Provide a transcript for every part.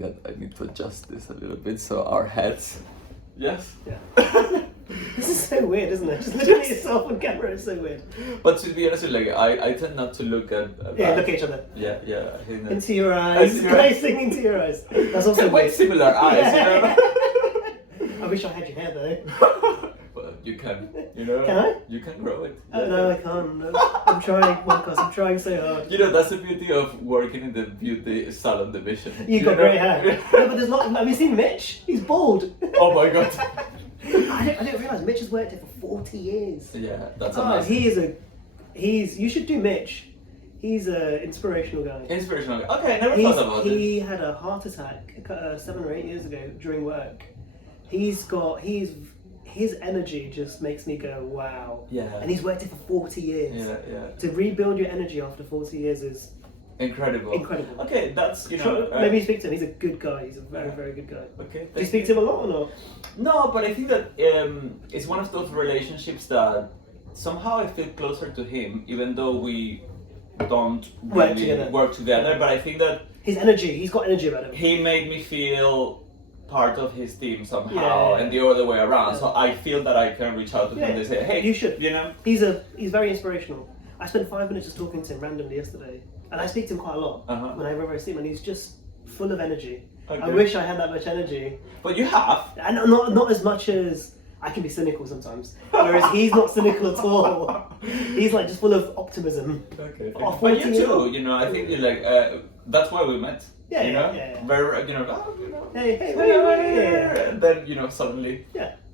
think that I need to adjust this a little bit so our heads. Yes. Yeah. This is so weird, isn't it? Just looking at yourself on camera is so weird. But to be honest, like I tend not to look at. Yeah, look at each other. Yeah, yeah. I think that Into your eyes. Gazing into your eyes. That's also quite weird. similar eyes, you know. I wish I had your hair though. But you can, you know. Can I? You can grow it. Oh, no, I can't. No. I'm trying, Marcos. I'm trying so hard. You know, that's the beauty of working in the beauty salon division. You got great hair. No, but there's not. Have you seen Mitch? He's bald. Oh my god. I didn't realise Mitch has worked here for 40 years. Yeah, that's Oh, amazing. you should do Mitch. He's an inspirational guy. Inspirational. Okay, I never thought about it. He had a heart attack 7 or 8 years ago during work. His energy just makes me go, wow. Yeah. And he's worked here for 40 years. Yeah, yeah. To rebuild your energy after 40 years is Incredible. incredible. Okay, that's, you know. Maybe you speak to him. He's a good guy. He's a very, very good guy. Okay. Do you speak to him a lot or not? No, but I think that it's one of those relationships that somehow I feel closer to him, even though we don't really work together. But I think that his energy, he's got energy about him. He made me feel part of his team somehow, and the other way around. So I feel that I can reach out to him and say, hey, you should. You know, he's very inspirational. I spent 5 minutes just talking to him randomly yesterday, and I speak to him quite a lot whenever I see him, and he's just full of energy. Okay. I wish I had that much energy. But you have. And not as much as I can be cynical sometimes. Whereas he's not cynical at all. He's like just full of optimism. Okay. But you too, you know, I think like that's why we met. Yeah, you know? Yeah. Very, you know, hey, and then, you know, suddenly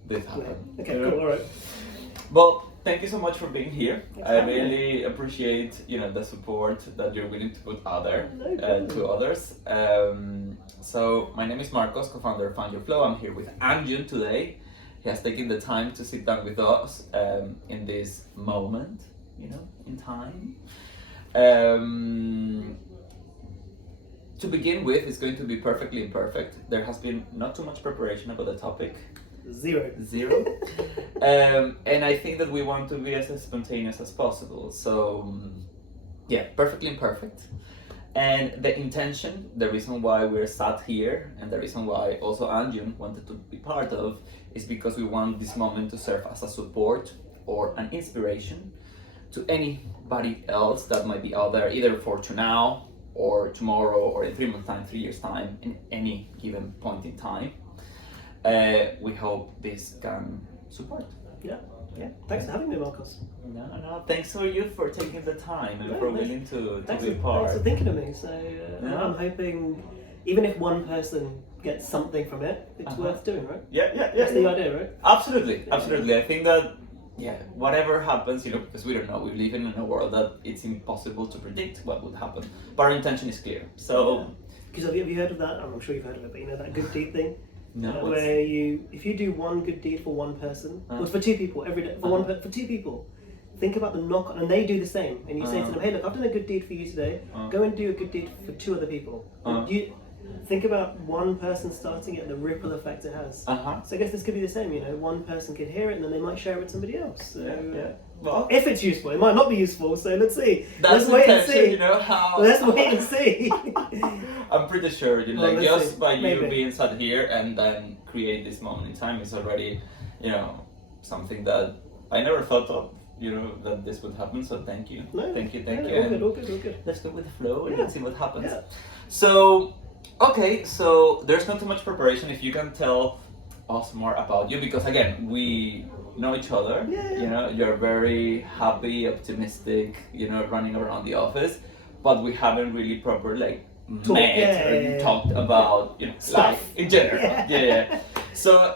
this happened. Yeah. Okay, cool, alright. Well, thank you so much for being here. I really appreciate, you know, the support that you're willing to put out there to others. So my name is Marcos, co-founder of Find Your Flow. I'm here with Anjun today. He has taken the time to sit down with us in this moment, you know, in time. To begin with, it's going to be perfectly imperfect. There has been not too much preparation about the topic. Zero. And I think that we want to be as spontaneous as possible. So, yeah, perfectly imperfect. And the intention, the reason why we're sat here, and the reason why also Anjun wanted to be part of, is because we want this moment to serve as a support or an inspiration to anybody else that might be out there, either for now, or tomorrow, or in 3 months' time, 3 years' time, in any given point in time. We hope this can support. Yeah. Thanks for having me, Marcos. No. Thanks for you for taking the time and for willing to be part. Thanks for thinking of me. So I'm hoping, even if one person gets something from it, it's worth doing, right? Yeah. That's the idea, right? Absolutely. I think that whatever happens, you know, because we don't know, we live in a world that it's impossible to predict what would happen. But our intention is clear. So, because have you heard of that? I'm sure you've heard of it, but you know that good deed thing. No. Where if you do one good deed for one person, or for 2 people every day, for 2 people, think about the knock, and they do the same, and you say to them, hey, look, I've done a good deed for you today. Go and do a good deed for 2 other people. You think about one person starting it and the ripple effect it has. So I guess this could be the same. You know, one person could hear it, and then they might share it with somebody else. So, well, if it's useful, it might not be useful. So let's see. Let's wait and see. You know how. Let's wait and see. I'm pretty sure, you know, just by you being sat here and then create this moment in time is already, you know, something that I never thought of, you know, that this would happen. So thank you. Thank you. All good. Let's go with the flow and let's see what happens. So, okay, so there's not too much preparation. If you can tell us more about you, because again, we know each other. You know, you're very happy, optimistic, you know, running around the office, but we haven't really properly met and talked about, you know, life in general. So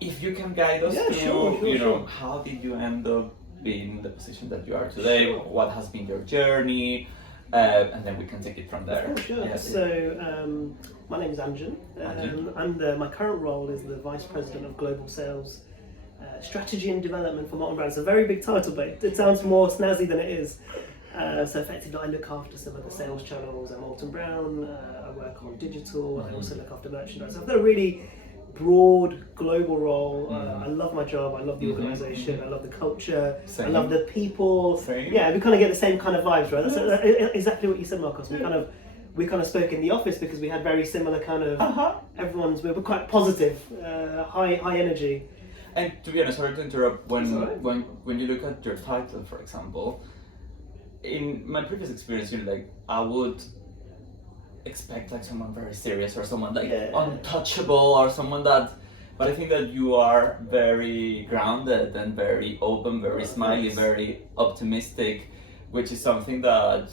if you can guide us through, you know, how did you end up being in the position that you are today? What has been your journey? And then we can take it from there. So my name is Anjun. My current role is the Vice President of Global Sales, Strategy and Development for Molton Brown. It's a very big title, but it sounds more snazzy than it is. So effectively, I look after some of the sales channels at Molton Brown. I work on digital, and I also look after merchandise. So I've got a really broad global role. I love my job. I love the organisation. I love the culture. I love the people. Yeah, we kind of get the same kind of vibes, right? That's exactly what you said, Marcos. we kind of spoke in the office because we had very similar kind of, we were quite positive, high energy. And to be honest, sorry to interrupt, That's when you look at your title, for example, in my previous experience, I would expect like someone very serious or someone like untouchable or someone that, but I think that you are very grounded and very open, very smiley, very optimistic, which is something that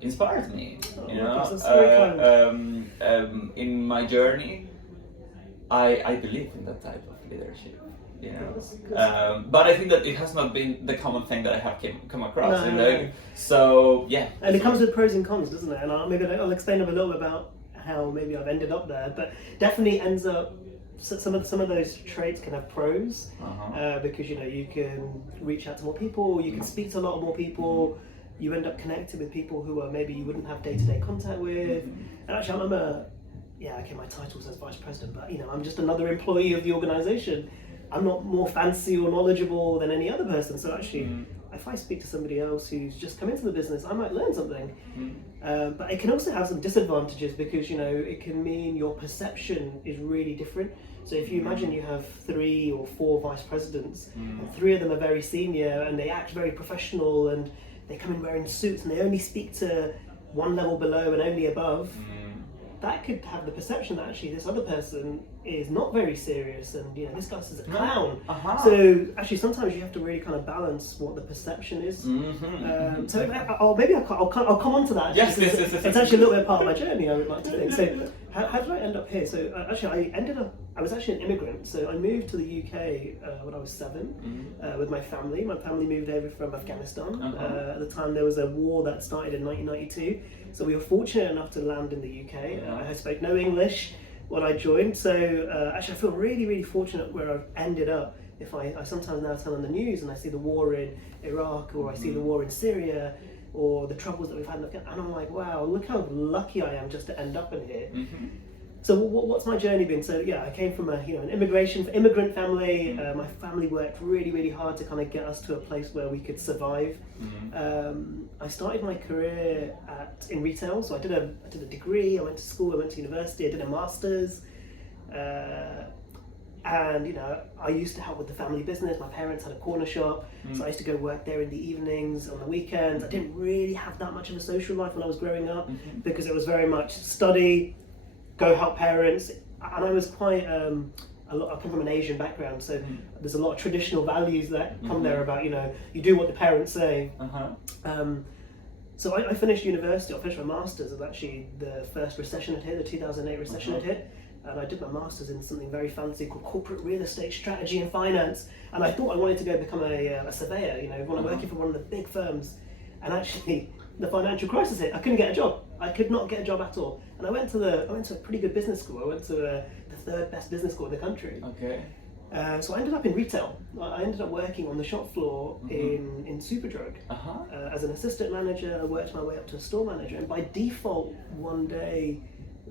inspires me. In my journey, I believe in that type of leadership. But I think that it has not been the common thing that I have come across. So yeah. And it comes with pros and cons, doesn't it? And maybe I'll explain a little bit about how maybe I've ended up there. But definitely ends up some of those traits can have pros because you can reach out to more people, you can speak to a lot more people. You end up connecting with people who maybe you wouldn't have day-to-day contact with. And actually, my title says vice president, but I'm just another employee of the organisation. I'm not more fancy or knowledgeable than any other person. So actually, if I speak to somebody else who's just come into the business, I might learn something. But it can also have some disadvantages because it can mean your perception is really different. So if you imagine you have 3 or 4 vice presidents, and 3 of them are very senior and they act very professional and they come in wearing suits and they only speak to one level below and only above, that could have the perception that actually this other person is not very serious and this guy's a clown. So actually sometimes you have to really kind of balance what the perception is. So I'll come on to that. Yes. It's actually a little bit part of my journey, I would like to think. So how did I end up here? So I was actually an immigrant. So I moved to the UK when I was 7 with my family. My family moved over from Afghanistan. At the time there was a war that started in 1992. So we were fortunate enough to land in the UK. I spoke no English when I joined. So actually I feel really, really fortunate where I've ended up. If I sometimes now turn on the news and I see the war in Iraq or I see the war in Syria or the troubles that we've had in Afghanistan, and I'm like, wow, look how lucky I am just to end up in here. So what's my journey been? So I came from an immigrant family. My family worked really, really hard to kind of get us to a place where we could survive. I started my career in retail. So I did a degree. I went to school. I went to university. I did a master's. And I used to help with the family business. My parents had a corner shop, so I used to go work there in the evenings, on the weekends. I didn't really have that much of a social life when I was growing up because it was very much study, go help parents, and I was quite I come from an Asian background, so there's a lot of traditional values that come there about you do what the parents say. So I finished university. I finished my masters, and actually the first recession had hit, the 2008 recession had hit, and I did my masters in something very fancy called corporate real estate strategy and finance. And I thought I wanted to go become a surveyor. When I'm working for one of the big firms, and actually the financial crisis hit. I couldn't get a job. I could not get a job at all. And I went to a pretty good business school. I went to the 3rd best business school in the country. Okay. So I ended up in retail. I ended up working on the shop floor in Superdrug. As an assistant manager, I worked my way up to a store manager. And by default, one day,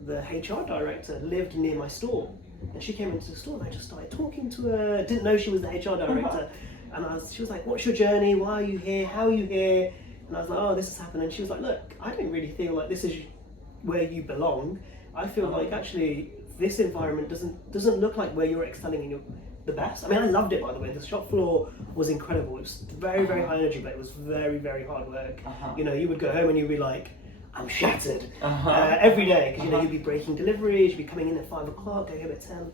the HR director lived near my store. And she came into the store and I just started talking to her. Didn't know she was the HR director. And she was like, what's your journey? Why are you here? How are you here? And I was like, oh, this has happened. And she was like, look, I don't really feel like this is where you belong. I feel like actually this environment doesn't look like where you're excelling in the best. I mean, I loved it, by the way. The shop floor was incredible. It was very, very high energy, but it was very, very hard work. You would go home and you'd be like, I'm shattered every day because you'd be breaking deliveries, you'd be coming in at 5 o'clock, going home at 10.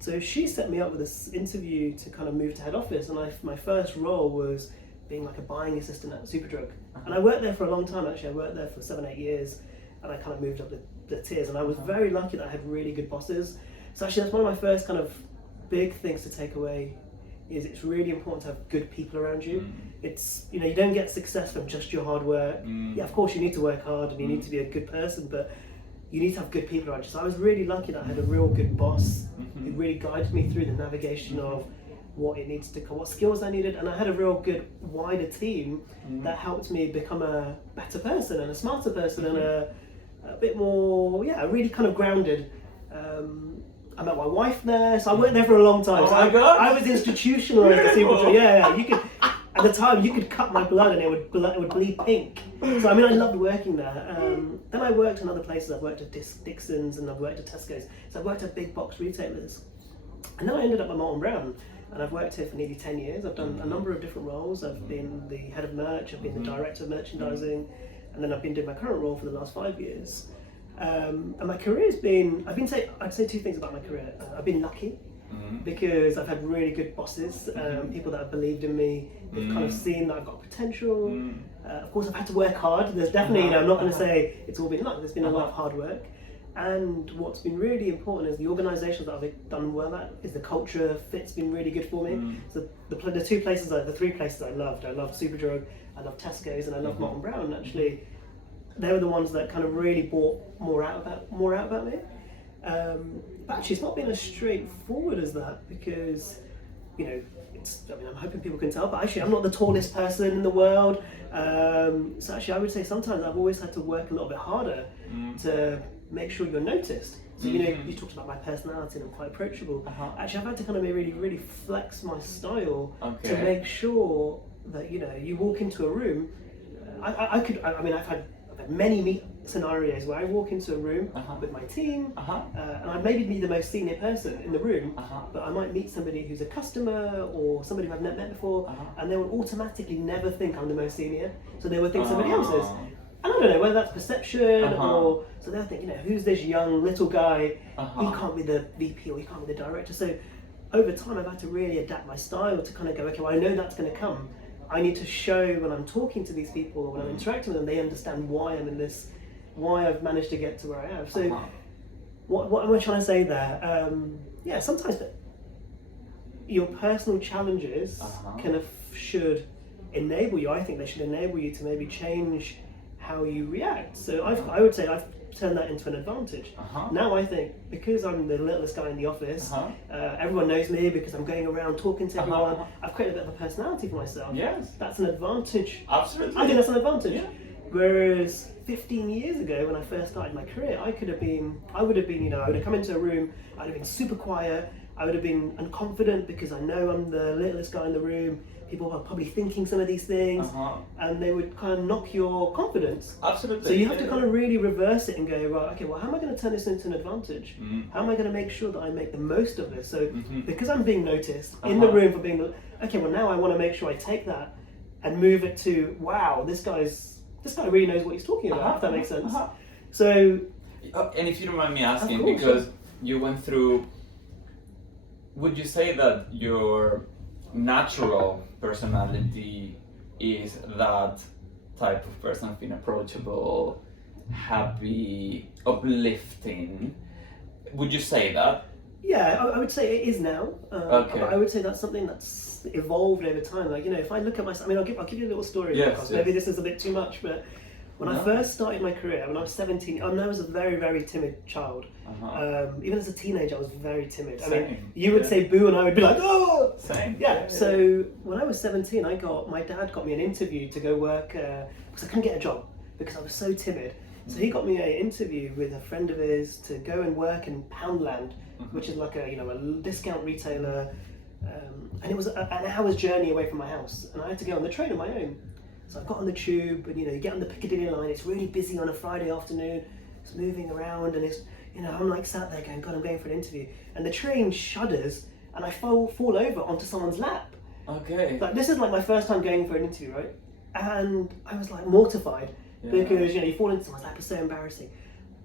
So she set me up with this interview to kind of move to head office, and my first role was being like a buying assistant at Superdrug. And I worked there for a long time. Actually, I worked there for 7-8 years, and I kind of moved up the tiers. And I was very lucky that I had really good bosses. So actually, that's one of my first kind of big things to take away. Is it's really important to have good people around you. It's you don't get success from just your hard work. Yeah, of course you need to work hard and you need to be a good person, but you need to have good people around you. So I was really lucky that I had a real good boss who really guided me through the navigation of what it needs to come, what skills I needed, and I had a real good wider team that helped me become a better person and a smarter person and a bit more, really kind of grounded. I met my wife there, so I worked there for a long time. Oh so my God. I was institutionalized at Superdrug. You could, and the time, you could cut my blood and it would bleed pink. So I mean, I loved working there. Then I worked in other places. I've worked at Dixon's and I've worked at Tesco's. So I've worked at big box retailers. And then I ended up at Molton Brown, and I've worked here for nearly 10 years. I've done a number of different roles. I've been the head of merch, I've been the director of merchandising, and then I've been doing my current role for the last 5 years. And my career's been, I'd say two things about my career. I've been lucky, because I've had really good bosses, people that have believed in me, they've kind of seen that I've got potential. Of course, I've had to work hard. There's definitely, I'm not going to say it's all been luck, there's been a lot of hard work. And what's been really important is the organisations that I've done well at, is the culture fit's been really good for me. So the three places I loved Superdrug, I loved Tesco's, and I loved Molton Brown. Actually, they were the ones that kind of really brought more out about me. But actually, it's not been as straightforward as that, because, you know, I'm hoping people can tell, but actually I'm not the tallest person in the world. So actually I would say sometimes I've always had to work a little bit harder to make sure you're noticed. So, you know, you talked about my personality and I'm quite approachable. Actually, I've had to kind of really flex my style to make sure that, you know, you walk into a room, I've had many scenarios where I walk into a room with my team, and I maybe be the most senior person in the room, but I might meet somebody who's a customer or somebody who I've never met before, and they will automatically never think I'm the most senior, so they will think somebody else is. And I don't know whether that's perception or, so they'll think, you know, who's this young little guy, he can't be the VP or he can't be the director. So over time I've had to really adapt my style to kind of go, okay, well I know that's going to come. I need to show when I'm talking to these people or when I'm interacting with them, they understand why I'm in this, why I've managed to get to where I am. So what am I trying to say there? Yeah, sometimes your personal challenges should enable you. I think they should enable you to maybe change how you react. So I would say I've turned that into an advantage. Now I think, because I'm the littlest guy in the office, everyone knows me because I'm going around talking to everyone, I've created a bit of a personality for myself. Yes. That's an advantage. Absolutely. I think that's an advantage. Yeah. Whereas 15 years ago when I first started my career, I would have been, you know, I would have come into a room, I'd have been super quiet, I would have been unconfident because I know I'm the littlest guy in the room. People are probably thinking some of these things, and they would kind of knock your confidence. Absolutely. So you have to kind of really reverse it and go, right, okay, well, how am I going to turn this into an advantage? How am I going to make sure that I make the most of this? So because I'm being noticed in the room for being, okay, well now I want to make sure I take that and move it to, wow, this guy really knows what he's talking about, if that makes sense. So, and if you don't mind me asking, course, because you went through, would you say that your natural personality is that type of person, being approachable, happy, uplifting? Would you say that? Yeah, I would say it is now. Okay. But I would say that's something that's evolved over time. Like, you know, if I look at myself, I mean, I'll give you a little story. Yes. Maybe this is a bit too much, but when I first started my career, when I was 17, I was a very timid child. Even as a teenager, I was very timid. I mean, you would say boo and I would be like, oh! Same. Yeah, so when I was 17, my dad got me an interview to go work, because I couldn't get a job because I was so timid. So he got me an interview with a friend of his to go and work in Poundland, which is like a discount retailer, and it was an hour's journey away from my house, and I had to go on the train on my own. So I got on the tube, and you get on the Piccadilly line. It's really busy on a Friday afternoon. It's moving around, and it's I'm like sat there going, God, I'm going for an interview, and the train shudders, and I fall over onto someone's lap. Okay. Like, this is like my first time going for an interview, right? And I was like mortified because you fall into someone's lap. It's so embarrassing.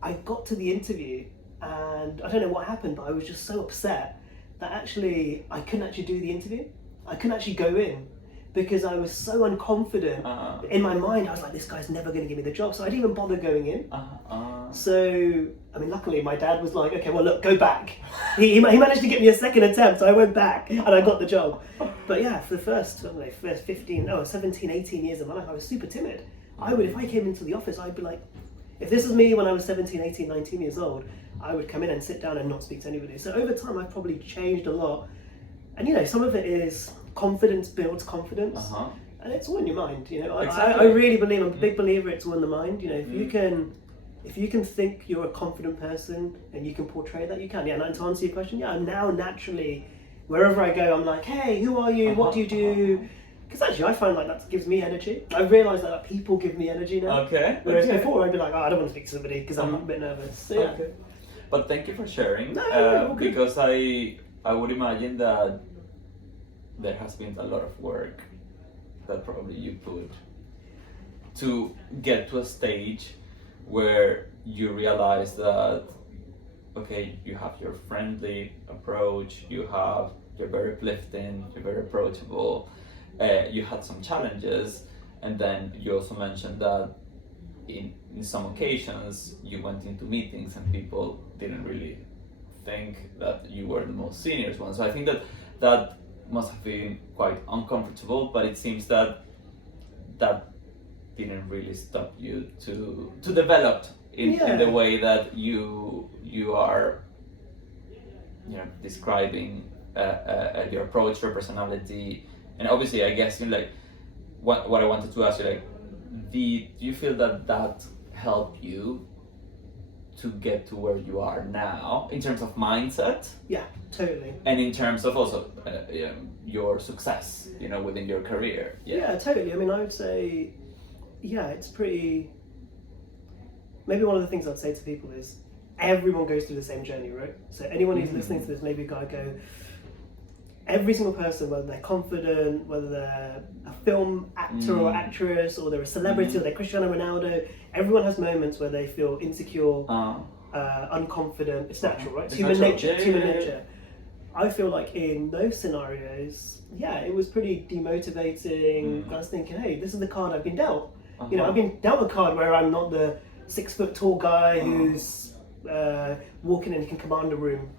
I got to the interview, and I don't know what happened, but I was just so upset that actually I couldn't actually do the interview. I couldn't actually go in because I was so unconfident. In my mind, I was like, this guy's never going to give me the job, so I didn't even bother going in. So, I mean, luckily my dad was like, okay, well look, go back. He managed to get me a second attempt, so I went back and I got the job. But yeah, for the first 17, 18 years of my life, I was super timid. If I came into the office, I'd be like, if this was me when I was 17, 18, 19 years old, I would come in and sit down and not speak to anybody. So over time, I've probably changed a lot. And some of it is confidence builds confidence. And it's all in your mind, Exactly. I really believe, I'm a big believer it's all in the mind. If you can think you're a confident person and you can portray that, you can. Yeah, and to answer your question, I'm now naturally, wherever I go, I'm like, hey, who are you? What do you do? Because actually, I find like that gives me energy. I realise that people give me energy now. Okay. Whereas okay. before, I'd be like, oh, I don't want to speak to somebody because I'm a bit nervous. So, yeah. Okay. But thank you for sharing. No, okay. Because I would imagine that there has been a lot of work that probably you put to get to a stage where you realize that, okay, you have your friendly approach, you're very uplifting, you're very approachable, you had some challenges, and then you also mentioned that in some occasions you went into meetings and people didn't really think that you were the most senior one. So I think that must have been quite uncomfortable, but it seems that didn't really stop you to develop in the way that you are, describing your approach, your personality, and obviously I guess like what I wanted to ask you, like, do you feel that helped you to get to where you are now in terms of mindset? Yeah, totally. And in terms of also your success, within your career. Yeah, totally. I mean, I would say, it's pretty. Maybe one of the things I'd say to people is everyone goes through the same journey, right? So anyone who's listening to this, maybe go. Every single person, whether they're confident, whether they're a film actor or actress, or they're a celebrity, or they're Cristiano Ronaldo, everyone has moments where they feel insecure, unconfident. It's natural, right? It's human nature. It's human nature. I feel like in those scenarios, it was pretty demotivating. I was thinking, hey, this is the card I've been dealt. I've been dealt a card where I'm not the 6 foot tall guy who's walking and can command a room.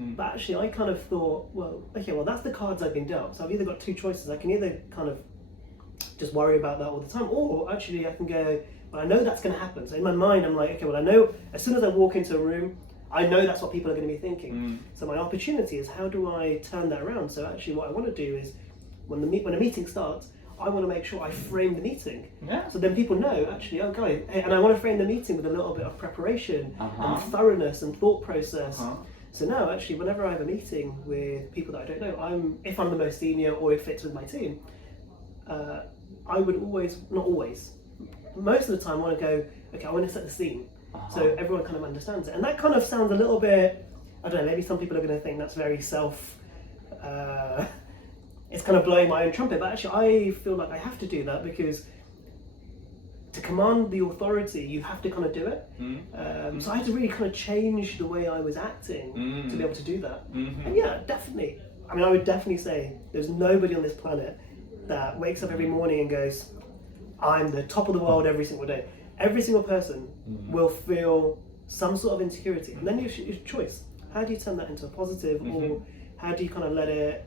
But actually, I kind of thought, that's the cards I've been dealt. So I've either got two choices. I can either kind of just worry about that all the time, or actually I can go, well, I know that's going to happen. So in my mind, I'm like, okay, well, I know as soon as I walk into a room, I know that's what people are going to be thinking. So my opportunity is, how do I turn that around? So actually what I want to do is, when a meeting starts, I want to make sure I frame the meeting. Yeah. So then people know, actually, okay, and I want to frame the meeting with a little bit of preparation and thoroughness and thought process. So now, actually, whenever I have a meeting with people that I don't know, if I'm the most senior or if it's with my team, I would not always, most of the time I want to go, okay, I want to set the scene. So everyone kind of understands it. And that kind of sounds a little bit, I don't know, maybe some people are going to think that's very it's kind of blowing my own trumpet, but actually I feel like I have to do that, because to command the authority, you have to kind of do it. So I had to really kind of change the way I was acting to be able to do that. And definitely. I mean, I would definitely say there's nobody on this planet that wakes up every morning and goes, I'm the top of the world every single day. Every single person will feel some sort of insecurity. And then your choice. How do you turn that into a positive, or how do you kind of let it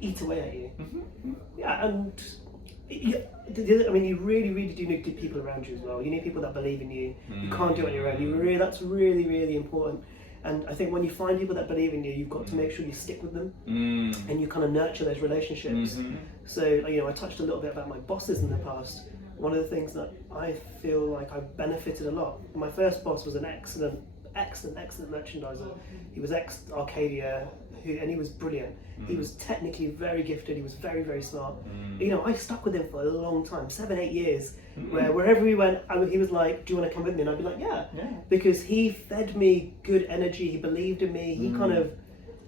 eat away at you? And I mean, you really, really do need good people around you as well. You need people that believe in you. You can't do it on your own. That's really, really important. And I think when you find people that believe in you, you've got to make sure you stick with them and you kind of nurture those relationships. So, I touched a little bit about my bosses in the past. One of the things that I feel like I've benefited a lot. My first boss was an excellent merchandiser. He was ex-Arcadia, and he was brilliant. He was technically very gifted. He was very, very smart. I stuck with him for a long time, 7-8 years, where wherever we went, he was like, do you want to come with me? And I'd be like, yeah. Because he fed me good energy. He believed in me. He kind of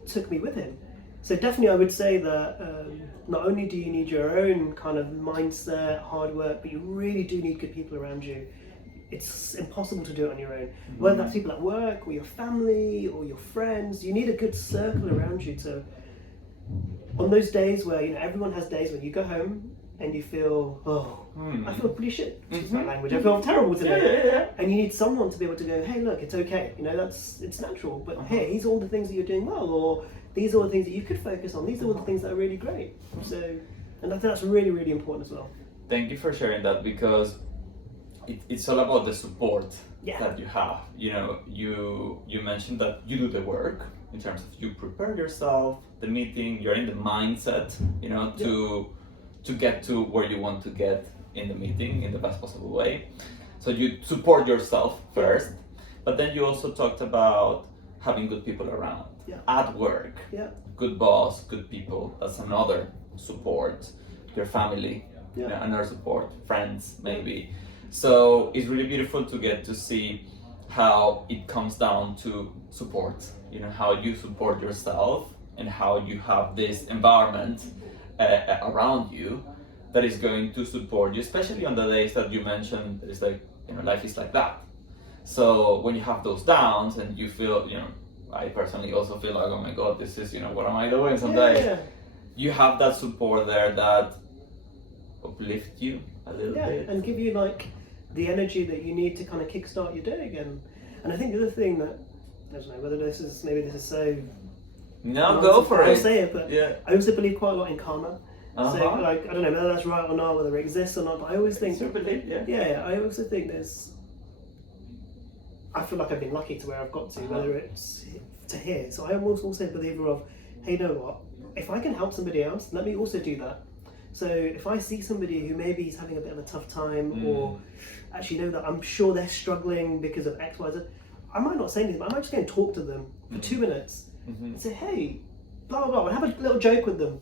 took me with him. So definitely I would say that not only do you need your own kind of mindset, hard work, but you really do need good people around you. It's impossible to do it on your own. Whether that's people at work or your family or your friends, you need a good circle around you to, on those days where, everyone has days when you go home and you feel, I feel pretty shit. Excuse my language. I feel terrible today. And you need someone to be able to go, hey, look, it's okay. It's natural. But hey, these are all the things that you're doing well, or these are all the things that you could focus on. These are all the things that are really great. So, and I think that's really, really important as well. Thank you for sharing that, because it's all about the support that you have. You mentioned that you do the work in terms of you prepare yourself, the meeting, you're in the mindset, to get to where you want to get in the meeting in the best possible way. So you support yourself first, but then you also talked about having good people around at work. Good boss, good people, that's another support. your family, Yeah. another support, friends maybe. So it's really beautiful to get to see how it comes down to support, how you support yourself and how you have this environment around you that is going to support you, especially on the days that you mentioned. It's like, life is like that. So when you have those downs and you feel, I personally also feel like, oh my God, this is, what am I doing some days? Yeah. You have that support there that uplift you a little bit. And give you like the energy that you need to kind of kickstart your day again. And I think the other thing that, I don't know whether this is so... No, go for it. I'll say it, but yeah. I also believe quite a lot in karma. Uh-huh. So like, I don't know whether that's right or not, whether it exists or not, but I always think... I also think I feel like I've been lucky to where I've got to, whether it's to here. So I am also a believer of, hey, you know what? If I can help somebody else, let me also do that. So if I see somebody who maybe is having a bit of a tough time, or actually know that I'm sure they're struggling because of X, Y, Z, I might not say anything, but I might just go and talk to them for 2 minutes and say, hey, blah, blah, blah, and have a little joke with them.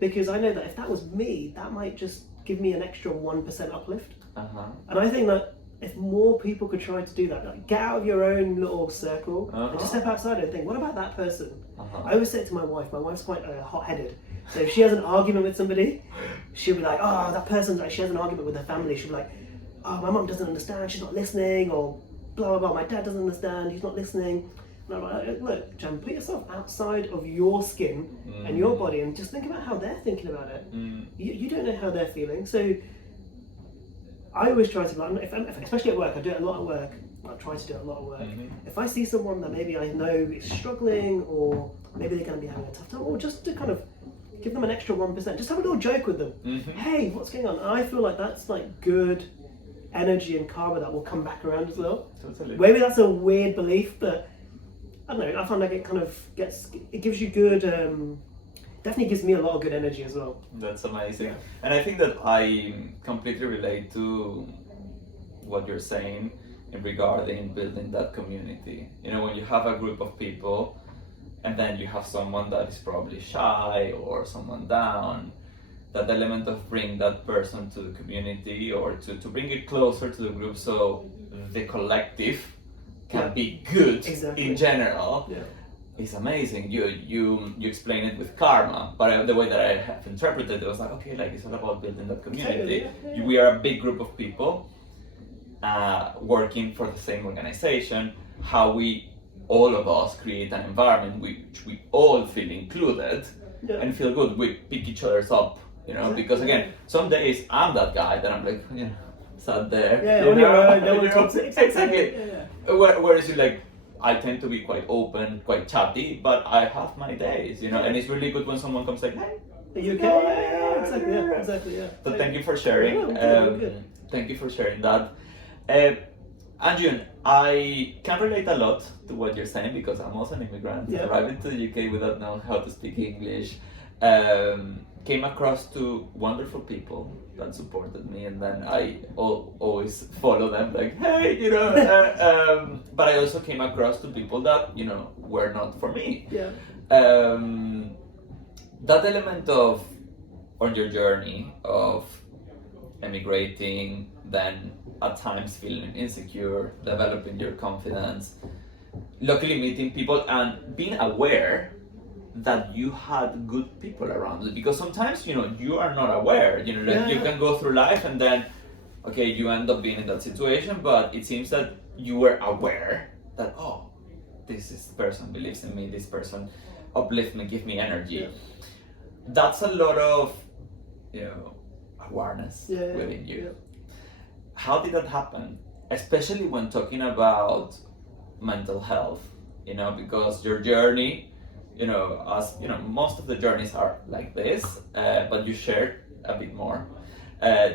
Because I know that if that was me, that might just give me an extra 1% uplift. And I think that if more people could try to do that, like get out of your own little circle and just step outside and think, what about that person? I always say it to my wife. My wife's quite hot-headed. So if she has an argument with somebody, she'll be like, oh, that person's like, she has an argument with her family. She'll be like, oh, my mum doesn't understand, she's not listening, or blah, blah, blah, my dad doesn't understand, he's not listening. And I'm like, look, Jan, put yourself outside of your skin and your body and just think about how they're thinking about it. You don't know how they're feeling. So I always try to, like, especially at work, I do it a lot at work. I try to do it a lot at work. If I see someone that maybe I know is struggling, or maybe they're going to be having a tough time, or just to kind of give them an extra 1%, just have a little joke with them. Hey, what's going on? I feel like that's like good energy and karma that will come back around as well. Totally. Maybe that's a weird belief, but I don't know, I find like it kind of gives you good, definitely gives me a lot of good energy as well. That's amazing. And I think that I completely relate to what you're saying in regarding building that community. When you have a group of people and then you have someone that is probably shy or someone down, that element of bring that person to the community, or to bring it closer to the group so the collective can be good in general. It's amazing. You explain it with karma, but the way that I have interpreted it was like, okay, like it's all about building that community. We are a big group of people working for the same organization. How we, all of us, create an environment which we all feel included and feel good. We pick each other's up, because again, some days I'm that guy that I'm like, sat there. On your own, no one talks. Exactly. Whereas you like, I tend to be quite open, quite chatty, but I have my days, and it's really good when someone comes like, hey, are you okay? Exactly. So thank you for sharing. Thank you for sharing that. Anjun, I can relate a lot to what you're saying because I'm also an immigrant. Arrived to the UK without knowing how to speak English. Came across two wonderful people that supported me, and then I always follow them like, hey, but I also came across to people that, were not for me. That element of, on your journey of emigrating, then at times feeling insecure, developing your confidence, luckily meeting people and being aware that you had good people around you, because sometimes you are not aware, you can go through life and then you end up being in that situation, but it seems that you were aware that this person believes in me, this person uplifts me, give me energy. That's a lot of awareness within you. How did that happen, especially when talking about mental health, because your journey, as most of the journeys are like this, but you shared a bit more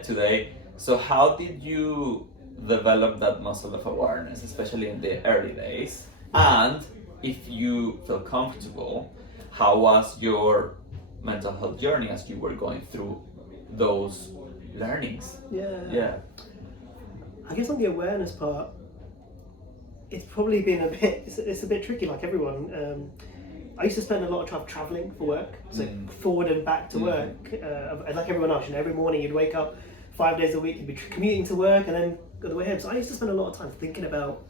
today. So how did you develop that muscle of awareness, especially in the early days? And if you feel comfortable, how was your mental health journey as you were going through those learnings? I guess on the awareness part, it's probably been it's a bit tricky, like everyone. I used to spend a lot of time traveling for work, so forward and back to work, like everyone else. Every morning you'd wake up 5 days a week, you'd be commuting to work and then go the way home. So I used to spend a lot of time thinking about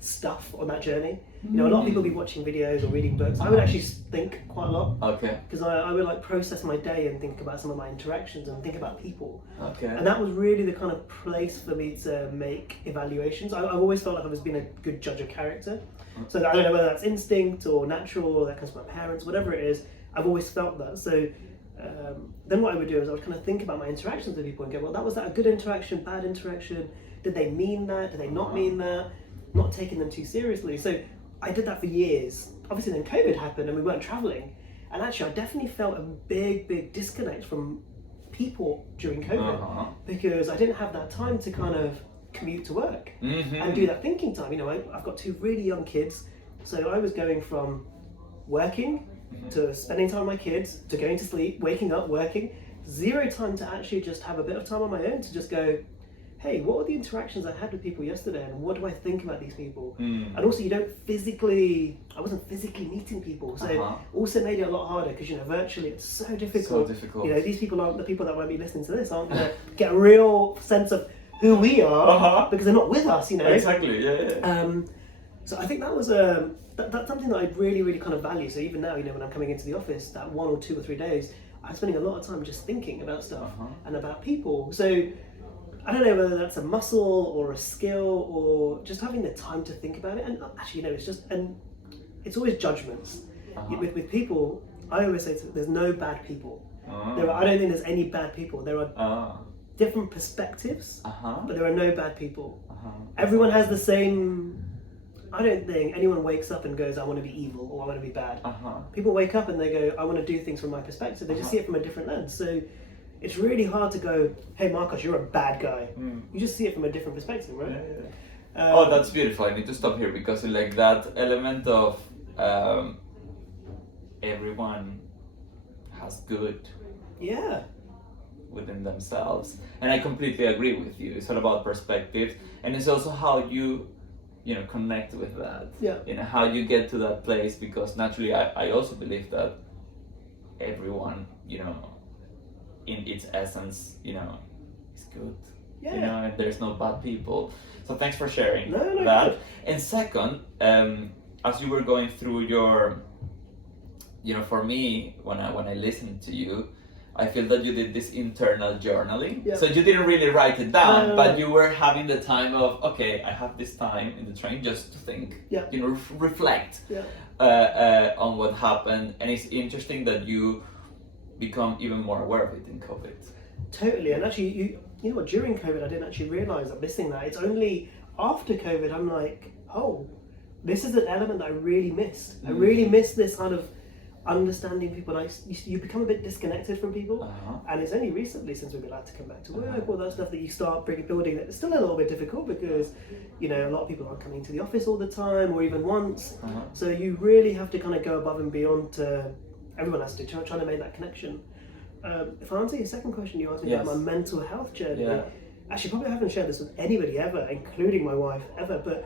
stuff on that journey. A lot of people would be watching videos or reading books. I would actually think quite a lot. Okay. Because I would like process my day and think about some of my interactions and think about people. Okay. And that was really the kind of place for me to make evaluations. I've always felt like I've been a good judge of character. So I don't know whether that's instinct or natural or that comes from my parents, whatever it is, I've always felt that. So then what I would do is I would kind of think about my interactions with people and go, well, was that a good interaction, bad interaction? Did they mean that? Did they not mean that? Not taking them too seriously. So I did that for years. Obviously then COVID happened and we weren't traveling. And actually I definitely felt a big disconnect from people during COVID because I didn't have that time to kind of commute to work and do that thinking time. I've got 2 really young kids. So I was going from working to spending time with my kids, to going to sleep, waking up, working. 0 time to actually just have a bit of time on my own to just go, hey, what were the interactions I had with people yesterday and what do I think about these people? And also I wasn't physically meeting people. So also made it a lot harder because, virtually it's so difficult. These people aren't the people that might be listening to this, aren't going to get a real sense of who we are because they're not with us, Exactly, yeah. So I think that was that's something that I really kind of value. So even now, when I'm coming into the office, that 1 or 2 or 3 days, I'm spending a lot of time just thinking about stuff and about people. So I don't know whether that's a muscle or a skill or just having the time to think about it. And actually, it's always judgments. With people, I always say there's no bad people. I don't think there's any bad people. There are different perspectives, but there are no bad people. Everyone has the same. I don't think anyone wakes up and goes, I want to be evil or I want to be bad. People wake up and they go, I want to do things from my perspective. They just see it from a different lens. So it's really hard to go, hey Marcos, you're a bad guy. You just see it from a different perspective, right? Oh, that's beautiful. I need to stop here because like that element of everyone has good within themselves. And I completely agree with you. It's all about perspective. And it's also how you connect with that. How you get to that place, because naturally I also believe that everyone, in its essence, is good. And there's no bad people. So thanks for sharing that. Good. And second, as you were going through your, for me, when I listened to you, I feel that you did this internal journaling. So you didn't really write it down, but you were having the time of, okay, I have this time in the train just to think, reflect on what happened. And it's interesting that you become even more aware of it in COVID. Totally. And actually, you know what, during COVID, I didn't actually realize I'm missing that. It's only after COVID, I'm like, oh, this is an element that I really missed. I really missed this kind of understanding people. You become a bit disconnected from people, and it's only recently, since we've been allowed to come back to work, all that stuff, that you start building. It's still a little bit difficult because a lot of people aren't coming to the office all the time or even once. So you really have to kind of go above and beyond to, everyone has to trying to make that connection. If I answer your second question, you asked me about my mental health journey. Actually, probably haven't shared this with anybody ever, including my wife, ever, but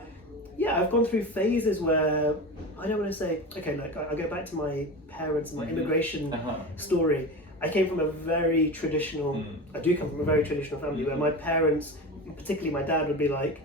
I've gone through phases where I don't want to say, okay, like I go back to my parents and my immigration story. I came from a very traditional, I do come from a very traditional family where my parents, particularly my dad, would be like,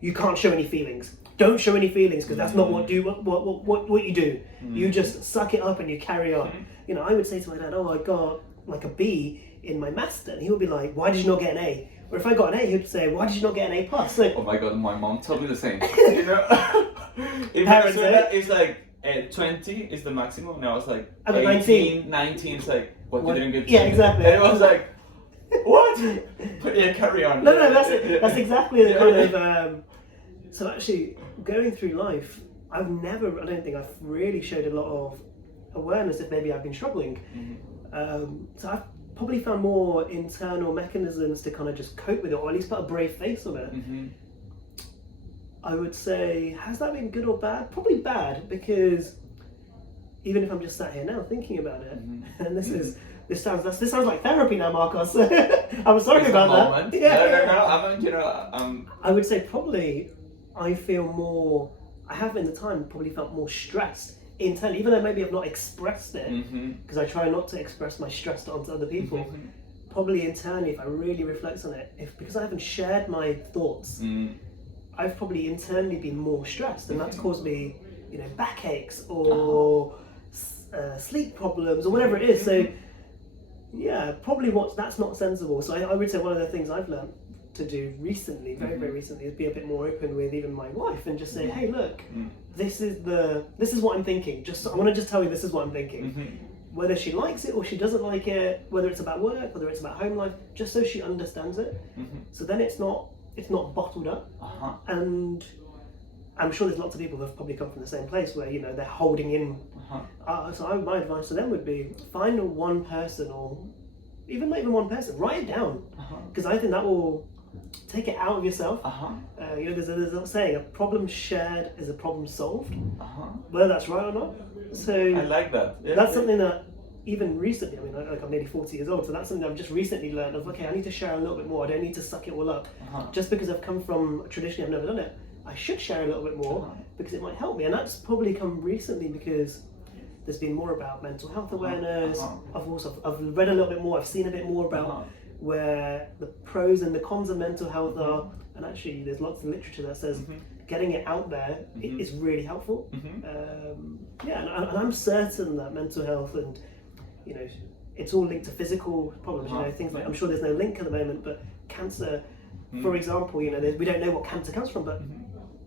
you can't show any feelings. Don't show any feelings because that's not what you do. You just suck it up and you carry on. I would say to my dad, oh, I got like a B in my maths, and he would be like, why did you not get an A? Or if I got an A, he would say, why did you not get an A plus? So, oh my god, my mom told me the same. Parents, it's like 20 is the maximum. And I was like, I got 19 is like, what, you didn't get 20? Yeah, exactly. And it was like, what? But carry on. No, that's exactly the kind of. So actually, going through life, I don't think I've really showed a lot of awareness if maybe I've been struggling. So I've probably found more internal mechanisms to kind of just cope with it, or at least put a brave face on it. I would say, has that been good or bad? Probably bad, because even if I'm just sat here now thinking about it, and this sounds like therapy now, Marcos. I'm sorry about that. No. I would say probably I have in the time probably felt more stressed internally, even though maybe I've not expressed it, Mm-hmm. because I try not to express my stress onto other people, Mm-hmm. probably internally, if I really reflect on it, because I haven't shared my thoughts, Mm. I've probably internally been more stressed, and that's caused me, backaches or sleep problems or whatever it is. So, yeah, probably that's not sensible. So I would say one of the things I've learned to do recently, very recently, is be a bit more open with even my wife and just say, hey, look, this is what I'm thinking. I want to just tell you this is what I'm thinking. Mm-hmm. Whether she likes it or she doesn't like it, whether it's about work, whether it's about home life, just so she understands it. Mm-hmm. So then it's not bottled up. Uh-huh. And I'm sure there's lots of people who have probably come from the same place where they're holding in. So my advice to them would be find one person, or even not even one person, write it down, because I think that will take it out of yourself. There's a saying: a problem shared is a problem solved. Whether that's right or not. So I like that. Yeah, that's something that even recently, I'm nearly 40 years old, so that's something I've just recently learned of. Okay, I need to share a little bit more. I don't need to suck it all up. Just because I've come from traditionally, I've never done it. I should share a little bit more because it might help me, and that's probably come recently because there's been more about mental health awareness. I've read a little bit more. I've seen a bit more about where the pros and the cons of mental health are, and actually there's lots of literature that says getting it out there is really helpful. And I'm certain that mental health and it's all linked to physical problems. Things like, I'm sure there's no link at the moment, but cancer, for example, we don't know what cancer comes from, but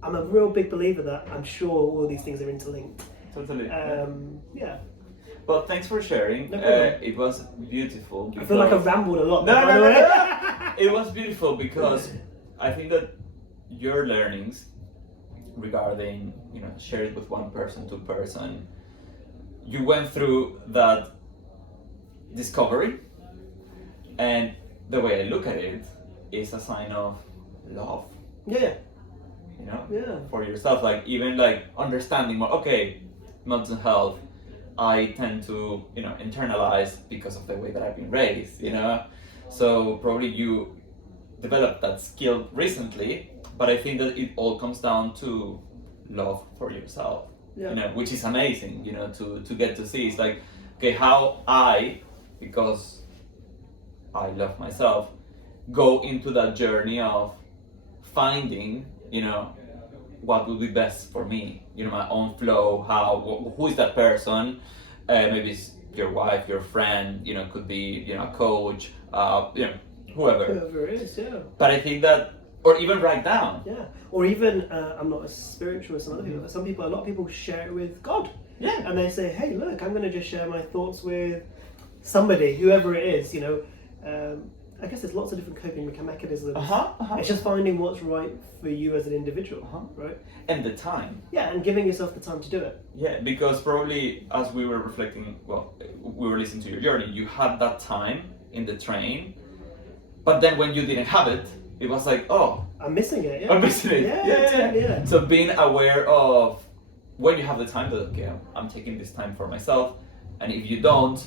I'm a real big believer that I'm sure all these things are interlinked. Totally. Yeah. Well, thanks for sharing. No problem. It was beautiful. I feel like I've rambled a lot. No. It was beautiful because I think that your learnings regarding, share it with one person, two person, you went through that discovery, and the way I look at it is a sign of love. Yeah. For yourself, even understanding more. Okay, mental health, I tend to internalize because of the way that I've been raised. So probably you developed that skill recently, but I think that it all comes down to love for yourself. Which is amazing. To get to see. It's like, okay, how I, because I love myself, go into that journey of finding what will be best for me, my own flow, who is that person, maybe it's your wife, your friend, could be, a coach, whoever it is, yeah. But I think that, or even write down. Yeah, or even, I'm not as spiritual as some other people, but a lot of people share it with God. Yeah. And they say, hey, look, I'm going to just share my thoughts with somebody, whoever it is, I guess there's lots of different coping mechanisms. It's just finding what's right for you as an individual, right? And the time. Yeah, and giving yourself the time to do it. Yeah, because probably as we were reflecting, we were listening to your journey, you had that time in the train, but then when you didn't have it, it was like, oh, I'm missing it. Yeah. I'm missing it. Yeah. So being aware of when you have the time, that okay, I'm taking this time for myself, and if you don't,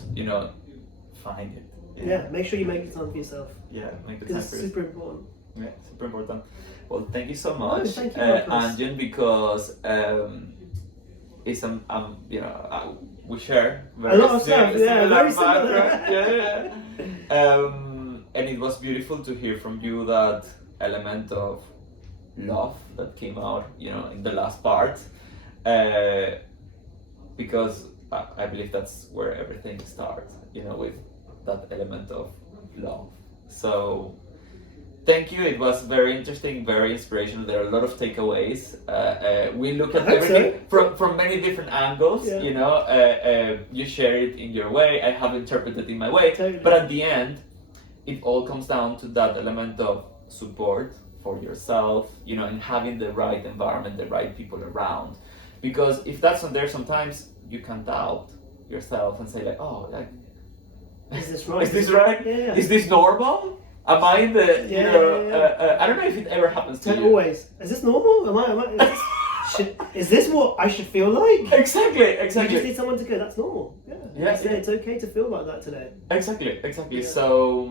find it. Yeah, make sure you make the time for yourself. Yeah, make the time for yourself. It's super important. Yeah, super important. Well, thank you so much, thank you, Anjun, because it's we share a lot of stuff. Yeah, very similar. Yeah. And it was beautiful to hear from you that element of love that came out, in the last part, because I believe that's where everything starts, with that element of love. So thank you. It was very interesting, very inspirational. There are a lot of takeaways. We look at everything from many different angles. You share it in your way. I have interpreted it in my way. Totally. But at the end, it all comes down to that element of support for yourself, and having the right environment, the right people around. Because if that's not there, sometimes you can doubt yourself and say is this right? Is this right? Yeah. Is this normal? Am I in the, I don't know if it ever happens to you. Always. Is this normal? Is this what I should feel like? Exactly. You just need someone to go, that's normal. Yeah. It's okay to feel like that today. Exactly. Yeah. So,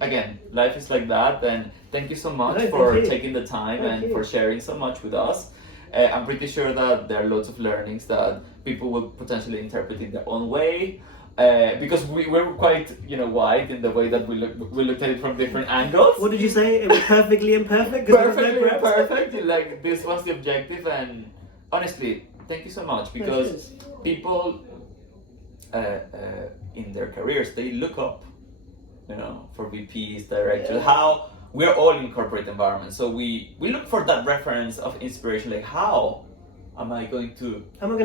again, life is like that, and thank you so much for taking the time and for sharing so much with us. I'm pretty sure that there are lots of learnings that people will potentially interpret in their own way. Because we're quite, wide in the way that we looked at it from different angles. What did you say? It was perfectly imperfect? 'Cause there was no Perfectly preps? perfect. Like, this was the objective, and honestly, thank you so much, because people in their careers, they look up, for VPs, directors, how we're all in corporate environments. So we look for that reference of inspiration, like how am I going to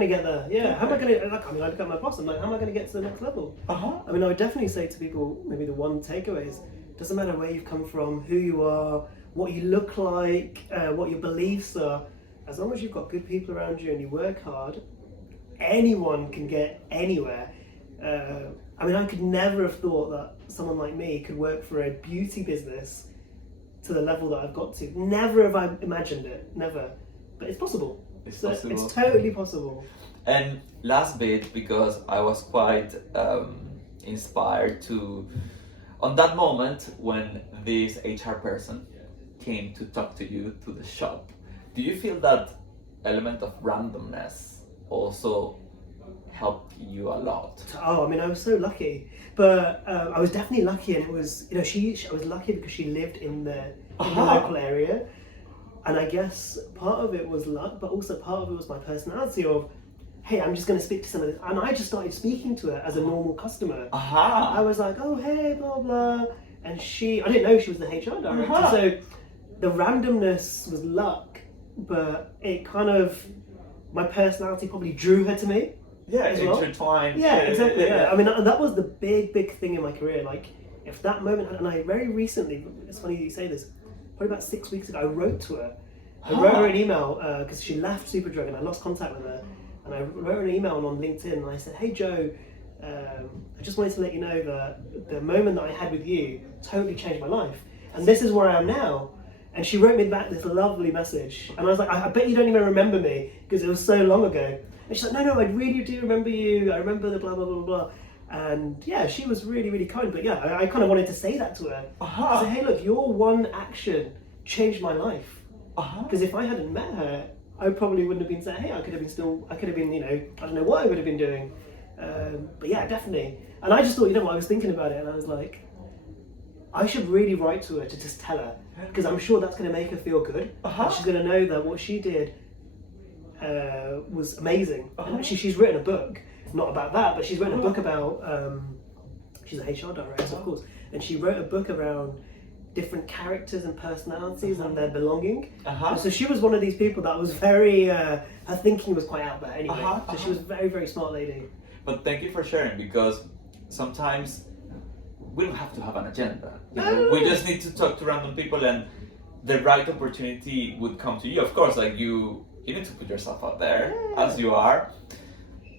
get there? Yeah, how am I going to, I look at my boss, I'm like, how am I going to get to the next level? I mean, I would definitely say to people, maybe the one takeaway is, doesn't matter where you've come from, who you are, what you look like, what your beliefs are, as long as you've got good people around you and you work hard, anyone can get anywhere. I mean, I could never have thought that someone like me could work for a beauty business to the level that I've got to. Never have I imagined it, never. But it's possible. It's possible. It's totally possible. And last bit, because I was quite inspired to, on that moment when this HR person came to talk to you to the shop, do you feel that element of randomness also helped you a lot? Oh, I mean, I was so lucky, but I was definitely lucky, and it was, I was lucky because she lived in the local area, and I guess part of it was luck, but also part of it was my personality of, hey, I'm just going to speak to somebody, and I just started speaking to her as a normal customer. I was like, oh, hey, blah, blah, and I didn't know she was the HR director, so the randomness was luck, but it kind of, my personality probably drew her to me. Yeah, intertwined. Yeah, exactly. Yeah. I mean, that was the big thing in my career. Like, if that moment, and I very recently, it's funny you say this, probably about 6 weeks ago, I wrote to her. I wrote her an email because she left Superdrug and I lost contact with her. And I wrote her an email on LinkedIn and I said, hey Joe, I just wanted to let you know that the moment that I had with you totally changed my life. And this is where I am now. And she wrote me back this lovely message. And I was like, I bet you don't even remember me because it was so long ago. And she's like, no, I really do remember you. I remember the blah, blah, blah, blah. And yeah, she was really, really kind. But yeah, I kind of wanted to say that to her. I said, hey, look, your one action changed my life. Because if I hadn't met her, I probably wouldn't have been saying, hey, I could have been, I don't know what I would have been doing. But yeah, definitely. And I just thought, I was thinking about it and I was like, I should really write to her to just tell her. Because I'm sure that's going to make her feel good. And she's going to know that what she did was amazing. And she's written a book, not about that, but she's written a book about, she's an HR director, of course, and she wrote a book around different characters and personalities and their belonging. And so she was one of these people that was very, her thinking was quite out there anyway. So she was a very, very smart lady. But thank you for sharing, because sometimes we don't have to have an agenda. We just need to talk to random people and the right opportunity would come to you. Of course, like you need to put yourself out there as you are.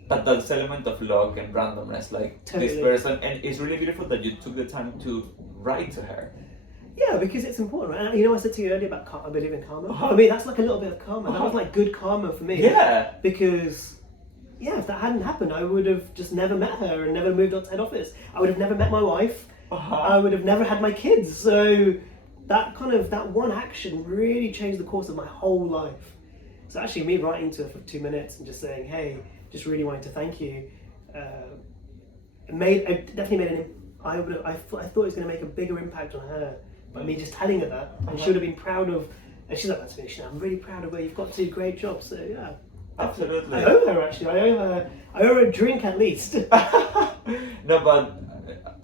But that element of luck and randomness, like this person, and it's really beautiful that you took the time to write to her. Yeah, because it's important, right? I said to you earlier about I believe in karma. I mean, that's like a little bit of karma. That was like good karma for me. Yeah. Because, if that hadn't happened, I would have just never met her and never moved up to head office. I would have never met my wife. I would have never had my kids. So that one action really changed the course of my whole life. So actually, me writing to her for 2 minutes and just saying, hey, just really wanted to thank you. It definitely made I thought it was going to make a bigger impact on her by me just telling her that, and she would have been proud of. And she's like, that's finished now. I'm really proud of where you've got to. Great job. So yeah, absolutely. I owe her actually. I owe her a drink at least. No, but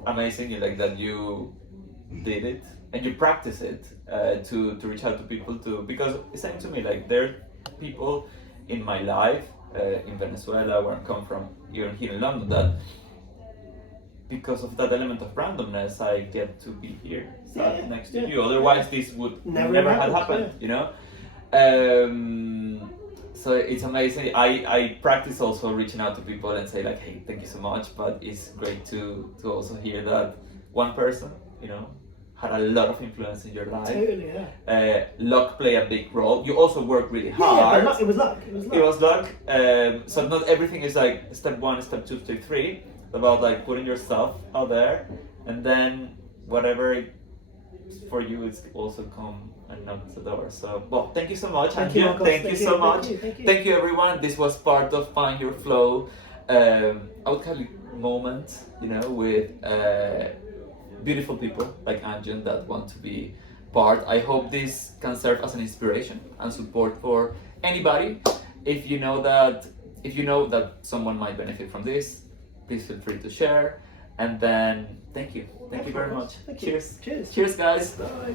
amazing, like that you did it and you practice it to reach out to people too, because it's saying to me like there are people in my life in Venezuela, where I come from, here in London, that because of that element of randomness, I get to be here next to you. Otherwise, this would never have happened, So it's amazing. I practice also reaching out to people and say like, hey, thank you so much. But it's great to also hear that one person, had a lot of influence in your life. Totally, yeah. Luck played a big role. You also worked really hard. Yeah, it was luck. It was luck. So not everything is like step 1, step 2, step 3. It's about like putting yourself out there, and then whatever for you is also come and knocks the door. So, well, thank you so much, Thank you, Anjun. Marcos. Thank you so much. Thank you. Thank you, everyone. This was part of Find Your Flow. I would call it moment, you know, with beautiful people like Anjun that want to be part. I hope this can serve as an inspiration and support for anybody. If you know that someone might benefit from this, please feel free to share. And then thank you very much. Thank you. Cheers. Cheers. Cheers, guys. Bye.